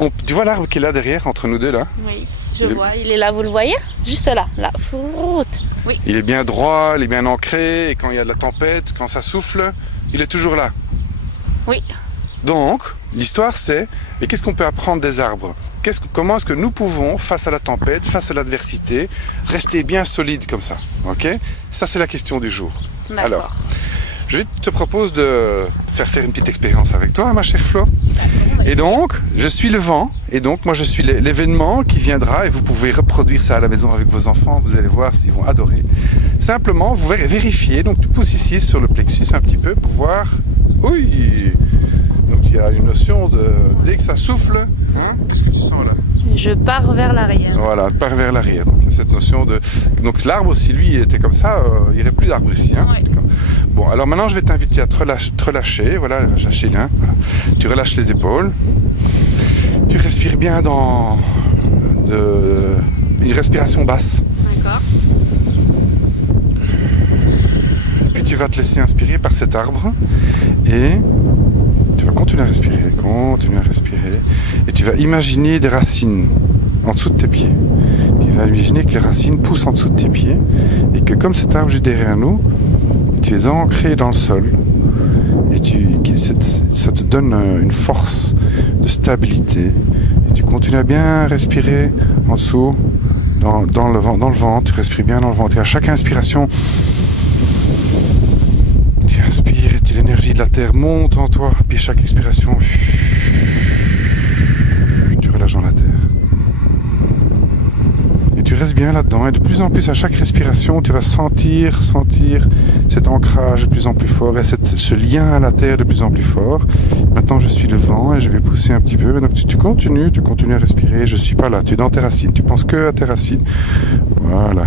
Tu vois l'arbre qui est là derrière, entre nous deux là? Oui, je vois. Il est là, vous le voyez? Juste là, là. Froute. Oui. Il est bien droit, il est bien ancré, et quand il y a de la tempête, quand ça souffle, il est toujours là. Oui. Donc, l'histoire c'est, mais qu'est-ce qu'on peut apprendre des arbres? Comment est-ce que nous pouvons, face à la tempête, face à l'adversité, rester bien solide comme ça? Ok? Ça c'est la question du jour. D'accord. Alors, je te propose de faire une petite expérience avec toi, ma chère Flo. Et donc, je suis le vent, et donc moi je suis l'événement qui viendra, et vous pouvez reproduire ça à la maison avec vos enfants, vous allez voir s'ils vont adorer. Simplement, vous vérifiez, donc tu pousses ici sur le plexus un petit peu pour voir, oui, donc il y a une notion de, dès que ça souffle, hein, qu'est-ce que tu sens là? Je pars vers l'arrière. Voilà, part vers l'arrière. Donc il y a cette notion de. Donc l'arbre, si lui était comme ça, il n'y aurait plus d'arbre ici. Hein. Ouais. Bon, alors maintenant je vais t'inviter à te relâcher. Voilà, relâcher là. Voilà. Tu relâches les épaules. Tu respires bien dans une respiration basse. D'accord. Et puis tu vas te laisser inspirer par cet arbre. Et tu vas continuer à respirer. Et tu vas imaginer des racines en dessous de tes pieds. Tu vas imaginer que les racines poussent en dessous de tes pieds et que comme cet arbre juste derrière nous, tu es ancré dans le sol et ça te donne une force de stabilité. Et tu continues à bien respirer en dessous, dans le vent, tu respires bien dans le vent. Et à chaque inspiration, tu inspires et l'énergie de la terre monte en toi. Puis chaque expiration, tu relâches dans la terre. Et tu restes bien là-dedans. Et de plus en plus, à chaque respiration, tu vas sentir cet ancrage de plus en plus fort et ce lien à la terre de plus en plus fort. Maintenant, je suis le vent et je vais pousser un petit peu. Donc, tu continues à respirer. Je suis pas là. Tu es dans tes racines. Tu penses que à tes racines. Voilà.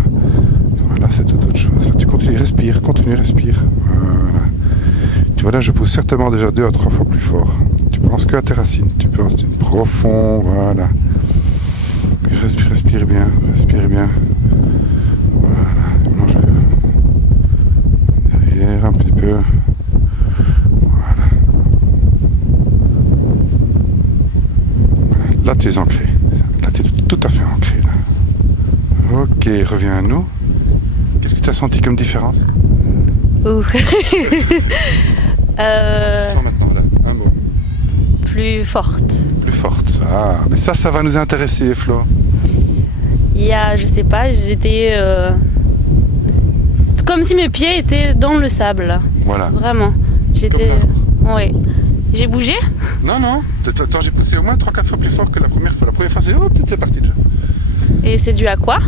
Voilà, c'est toute autre chose. Tu continues, respire. Voilà. Tu vois là, je pousse certainement déjà 2 à 3 fois plus fort. Tu penses que à tes racines. Tu penses profond. Voilà. Respire bien. Voilà. Maintenant, je vais derrière un petit peu. Voilà. Là, tu es ancré. Là, tu es tout à fait ancré. Là. Ok, reviens à nous. Qu'est-ce que tu as senti comme différence? Ouh. Tu sens maintenant, là, un mot. Plus forte. Plus forte. Ah, mais ça va nous intéresser, Flo. Il y a, je sais pas, j'étais comme si mes pieds étaient dans le sable. Voilà. Vraiment. J'étais. Oui. J'ai bougé? Non. Attends, j'ai poussé au moins 3-4 fois plus fort que la première fois. La première fois, c'est parti déjà. Et c'est dû à quoi?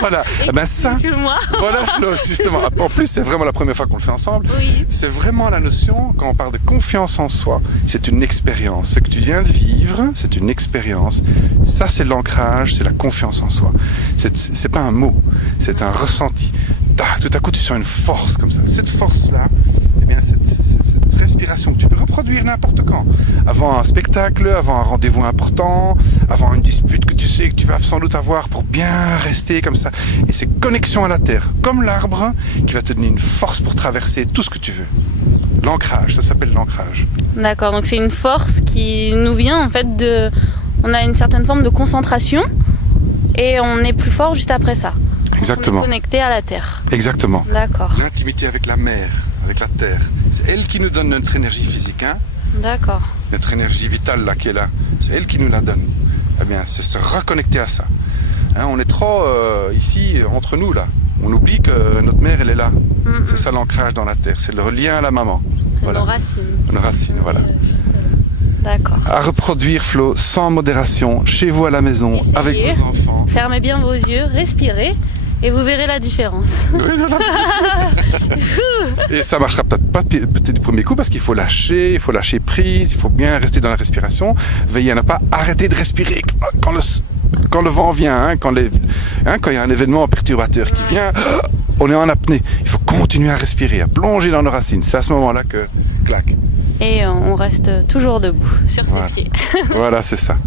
Voilà. Et ben ça. que moi. Voilà, Flo, justement. En plus, c'est vraiment la première fois qu'on le fait ensemble. Oui. C'est vraiment la notion, quand on parle de confiance en soi, c'est une expérience. Ce que tu viens de vivre, c'est une expérience. Ça, c'est l'ancrage, c'est la confiance en soi. C'est pas un mot, c'est un ressenti. Tout à coup, tu sens une force comme ça. Cette force-là, eh bien, cette respiration que tu peux reproduire n'importe quand. Avant un spectacle, avant un rendez-vous important, avant une dispute que tu sais que tu vas sans doute avoir pour bien rester comme ça. Et c'est connexion à la terre, comme l'arbre qui va te donner une force pour traverser tout ce que tu veux. L'ancrage, ça s'appelle l'ancrage. D'accord, donc c'est une force qui nous vient en fait de... On a une certaine forme de concentration et on est plus fort juste après ça. Exactement. On est connecté à la terre. Exactement. D'accord. L'intimité avec la mer, avec la terre. C'est elle qui nous donne notre énergie physique, hein. D'accord. Notre énergie vitale là qui est là. C'est elle qui nous la donne. Eh bien, c'est se reconnecter à ça. Hein, on est trop ici entre nous là. On oublie que notre mère elle est là. C'est ça l'ancrage dans la terre. C'est le lien à la maman. C'est voilà. nos racines. Nos racines, voilà. D'accord. À reproduire, Flo, sans modération, chez vous à la maison, Essayez. avec vos enfants. Fermez bien vos yeux, respirez et vous verrez la différence. Et ça marchera peut-être du premier coup parce qu'il faut lâcher prise, il faut bien rester dans la respiration. Veillez à ne pas arrêter de respirer quand le vent vient, hein, quand il y a un événement perturbateur qui vient, on est en apnée. Il faut continuer à respirer, à plonger dans nos racines. C'est à ce moment-là que clac. Et on reste toujours debout sur ses pieds. Voilà, c'est ça.